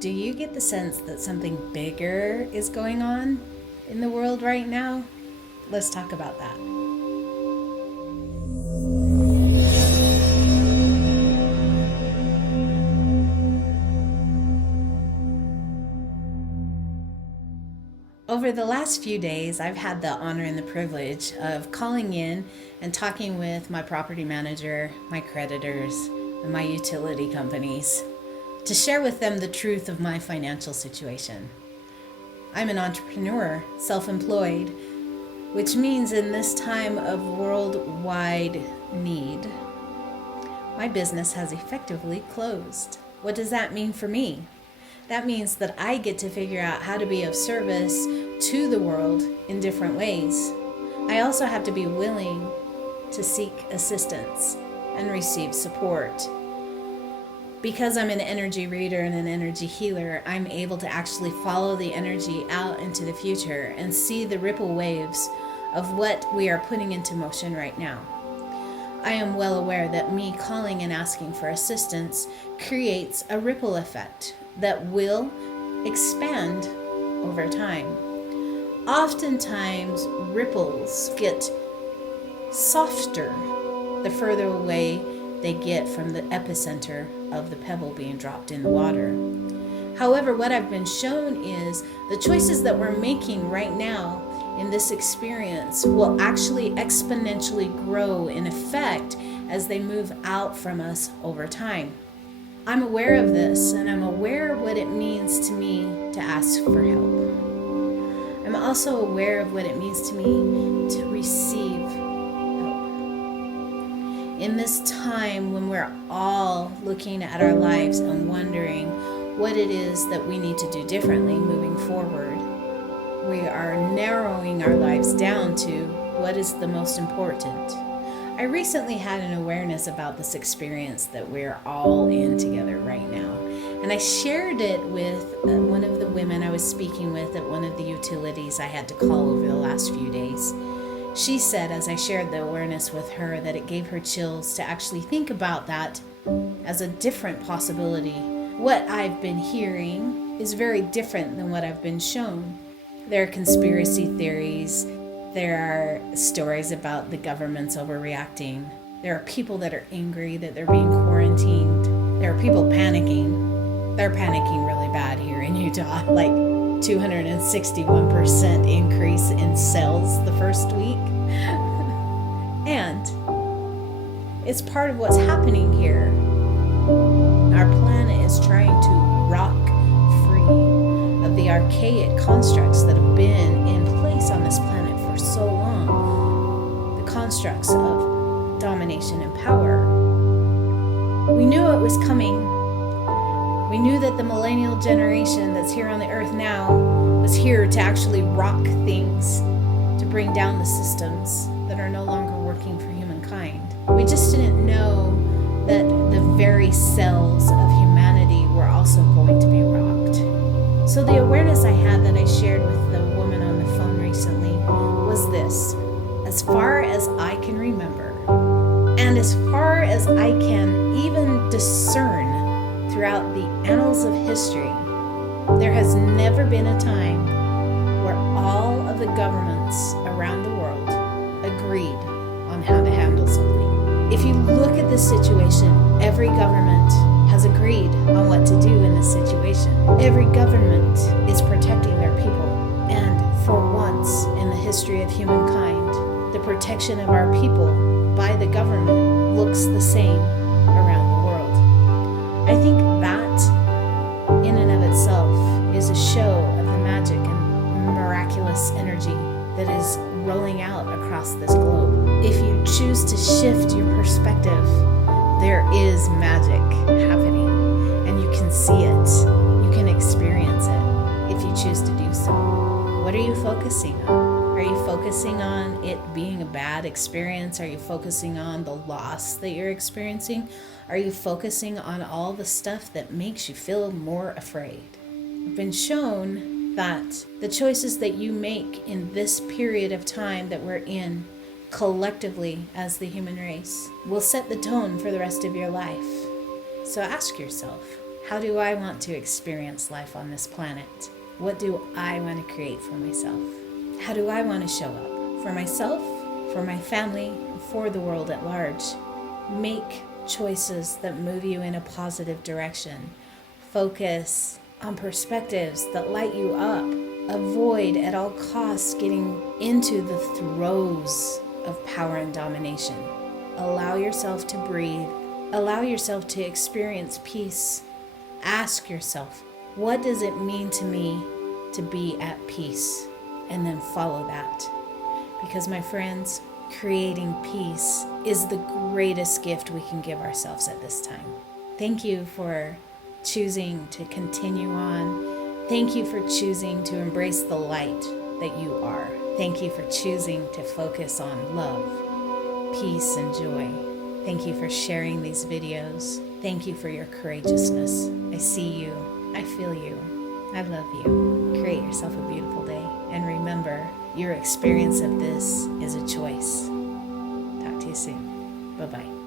Do you get the sense that something bigger is going on in the world right now? Let's talk about that. Over the last few days, I've had the honor and the privilege of calling in and talking with my property manager, my creditors, and my utility companies to share with them the truth of my financial situation. I'm an entrepreneur, self-employed, which means in this time of worldwide need, my business has effectively closed. What does that mean for me? That means that I get to figure out how to be of service to the world in different ways. I also have to be willing to seek assistance and receive support. Because I'm an energy reader and an energy healer, I'm able to actually follow the energy out into the future and see the ripple waves of what we are putting into motion right now. I am well aware that me calling and asking for assistance creates a ripple effect that will expand over time. Oftentimes, ripples get softer the further away they get from the epicenter of the pebble being dropped in the water. However, what I've been shown is the choices that we're making right now in this experience will actually exponentially grow in effect as they move out from us over time. I'm aware of this, and I'm aware of what it means to me to ask for help. I'm also aware of what it means to me to receive help. In this time when we're all looking at our lives and wondering what it is that we need to do differently moving forward, we are narrowing our lives down to what is the most important. I recently had an awareness about this experience that we're all in together right now. And I shared it with one of the women I was speaking with at one of the utilities I had to call over the last few days. She said, as I shared the awareness with her, that it gave her chills to actually think about that as a different possibility. What I've been hearing is very different than what I've been shown. There are conspiracy theories. There are stories about the government's overreacting. There are people that are angry that they're being quarantined. There are people panicking. They're panicking really bad here in Utah, like 261% increase in sales the first week. And it's part of what's happening here. Our planet is trying to rock free of the archaic constructs that have been in place on this planet for so long, the constructs of domination and power. We knew it was coming. We knew that the millennial generation that's here on the earth now was here to actually rock things, to bring down the systems that are no longer working for humankind. We just didn't know that the very cells of humanity were also going to be rocked. So the awareness I had that I shared with the woman on the phone recently was this: as far as I can remember, and as far as I can even discern throughout the annals of history, there has never been a time where all of the governments around the world agreed on how to handle something. If you look at this situation, every government has agreed on what to do in this situation. Every government is protecting their people. And for once in the history of humankind, the protection of our people by the government looks the same around the world. I think that in and of itself is a show of the magic and miraculous energy that is rolling out across this globe. If you choose to shift your perspective, there is magic happening, and you can see it, you can experience it if you choose to do so. What are you focusing on? Are you focusing on it being a bad experience? Are you focusing on the loss that you're experiencing? Are you focusing on all the stuff that makes you feel more afraid? I've been shown that the choices that you make in this period of time that we're in collectively as the human race will set the tone for the rest of your life. So ask yourself, How do I want to experience life on this planet? What do I want to create for myself? How do I want to show up for myself, for my family, for the world at large? Make choices that move you in a positive direction. Focus on perspectives that light you up. Avoid at all costs getting into the throes of power and domination. Allow yourself to breathe. Allow yourself to experience peace. Ask yourself, what does it mean to me to be at peace? And then follow that. Because my friends, creating peace is the greatest gift we can give ourselves at this time. Thank you for choosing to continue on. Thank you for choosing to embrace the light that you are. Thank you for choosing to focus on love, peace, and joy. Thank you for sharing these videos. Thank you for your courageousness. I see you. I feel you. I love you. Create yourself a beautiful day. And remember, your experience of this is a choice. Talk to you soon. Bye-bye.